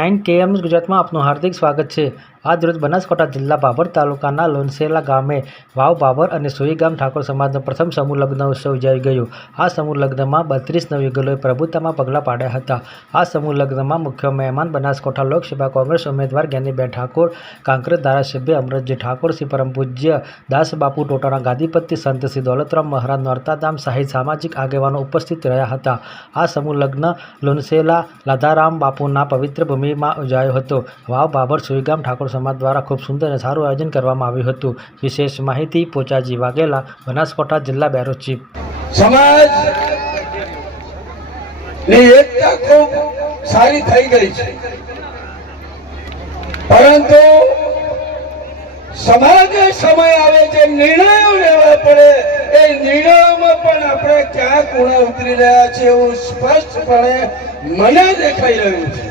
Nine KM ગુજરાતમાં આપનું હાર્દિક સ્વાગત છે. આજ રોજ બનાસકાંઠા જિલ્લા બાબર તાલુકાના લોનસેલા ગામે વાવ બાબર અને સુઈગામ ઠાકોર સમાજનો પ્રથમ સમૂહ લગ્ન ઉત્સવ યોજાઈ ગયો. આ સમૂહ લગ્નમાં બત્રીસ નવયુગલોએ પ્રભુતામાં પગલાં પાડ્યા હતા. આ સમૂહ લગ્નમાં મુખ્ય મહેમાન બનાસકાંઠા લોકસભા કોંગ્રેસ ઉમેદવાર જ્ઞાનીબેન ઠાકોર, કાંકરેજ ધારાસભ્ય અમરતજી ઠાકોર, શ્રી પરમ પૂજ્ય દાસબાપુ ટોટાના ગાદીપતિ સંત શ્રી દોલતરામ મહારાજ નોરતાધામ સહિત સામાજિક આગેવાનો ઉપસ્થિત રહ્યા હતા. આ સમૂહ લગ્ન લોનસેલા લાધારામ બાપુના પવિત્ર ભૂમિમાં યોજાયો હતો. વાવ બાબર સુઈગામ ઠાકોર સમાજ દ્વારા ખૂબ સુંદર અને સારું આયોજન કરવામાં આવ્યું હતું. વિશેષ માહિતી પોચાજી વાઘેલા, બનાસકાંઠા જિલ્લા બેરો ચીફ. સમાજની એકતા ખૂબ સારી થઈ ગઈ છે. પરંતુ સમાજે સમય આવે જે નિર્ણયો લેવા પડે. એ નિર્ણયોમાં પણ આપણે ક્યાં ખૂણા ઉતરી રહ્યા છે એવું સ્પષ્ટપણે મને દેખાઈ રહ્યું છે.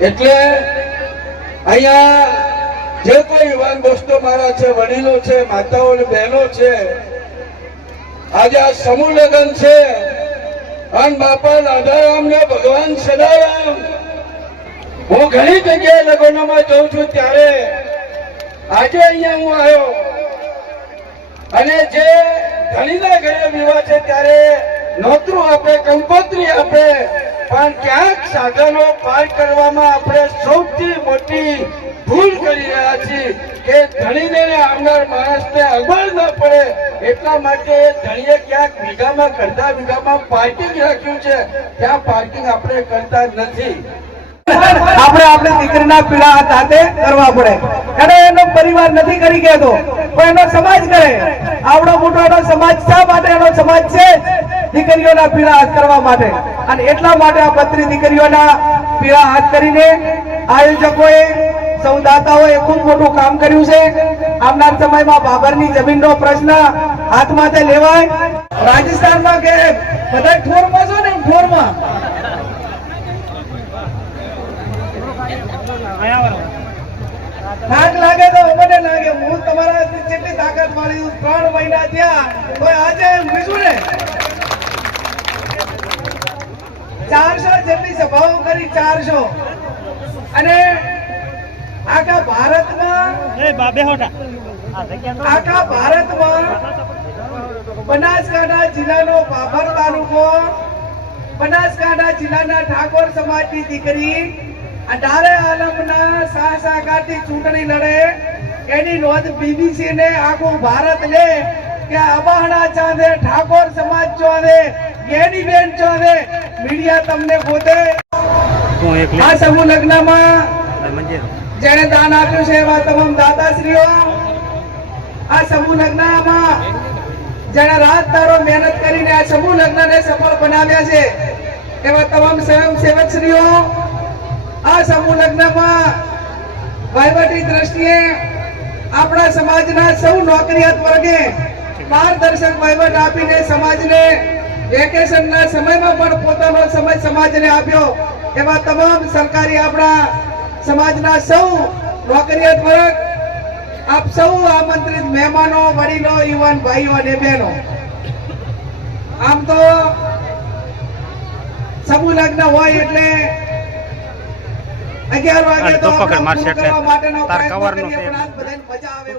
એટલે અહીંયા જે કોઈ યુવાન દોસ્તો મારા છે, વડીલો છે, માતાઓ બહેનો છે, આજે આ સમૂહ લગ્ન છે. અન બાપા રાધારામ ને ભગવાન સદારામ. હું ઘણી જગ્યાએ લગ્નોમાં જઉં છું ત્યારે આજે અહીંયા હું આવ્યો. અને જે ધણીના ઘરે વિવાહ છે, ત્યારે નોતરું આપે, કંકોત્રી આપે. પણ ક્યાંક સાધનો પાર કરવામાં આપણે સૌથી મોટી ભૂલ કરી રહ્યા છીએ કે ધણીને આવનાર માણસને અગવડ ન પડે એટલા માટે ધણીએ ક્યાંક વીઘામાં કરતા વીઘામાં પાર્કિંગ રાખ્યું છે. ત્યાં પાર્કિંગ આપણે કરતા નથી. આપણે આપણે દીકરીના પીડા હાથ કરવા પડે. અને એનો પરિવાર નથી કરી ગયો પણ એનો સમાજ કરે. આવડો મોટો એનો સમાજ શા માટે? એનો સમાજ છે દીકરીઓના પીડા હાથ કરવા માટે. અને એટલા માટે આ બત્રી દીકરીઓના પીળા હાથ કરીને આયોજકોએ સૌ દાતાઓએ ખૂબ મોટું કામ કર્યું છે. આવનાર સમયમાં બાબરની જમીનનો પ્રશ્ન હાથમાં લેવાય. રાજસ્થાનમાં કે બધા ઠોરમાં છો ને ઠોરમાં? થાક લાગે તો અમને લાગે. હું તમારા જેટલી તાકાત વાળી ત્રણ મહિના થયા. તો આજે બીજું ને. ચારસો જેટલી સભાઓ કરી ચારસો. અને આખા ભારતમાં આખા ભારતમાં બનાસકાંઠા જિલ્લાનો બાબર તાલુકો બનાસકાંઠા જિલ્લાના ઠાકોર સમાજની દીકરી અઢારે આલમના શાહ શાખાથી ચૂંટણી લડે એની નોંધ બીબીસી ને આખું ભારત લે કે અબહણા ચાંદે ઠાકોર સમાજ ચોંધે ગેની બેન ચોંધે મીડિયા તમને પોતે આ સમૂહ લગ્નમાં જેને દાન આપ્યું છે એવા તમામ દાદાશ્રીઓ આ સમૂહ લગ્નમાં જેને રાત મહેનત કરીને આ સમૂહ લગ્નને સફળ બનાવ્યા છે એવા તમામ સ્વયંસેવકશ્રીઓ આ સમૂહ લગ્નમાં વહીવટી દ્રષ્ટિએ આપણા સમાજના સૌ નોકરિયાત વર્ગે માર્ગદર્શક વહીવટ આપીને સમાજને વેકેશનના સમયમાં પણ પોતાનો સમય સમાજને આપ્યો. એવા તમામ સરકારી આપણા સમાજના સૌ નોકરિયાત વર્ગ આપ સૌ આમંત્રિત મહેમાનો વડીલો યુવાન ભાઈઓ અને બહેનો. આમ તો સમૂહ લગ્ન હોય એટલે અગિયાર વાગે તો પકડ, મારશે એટલે. તાર આજ બધાને મજા આવે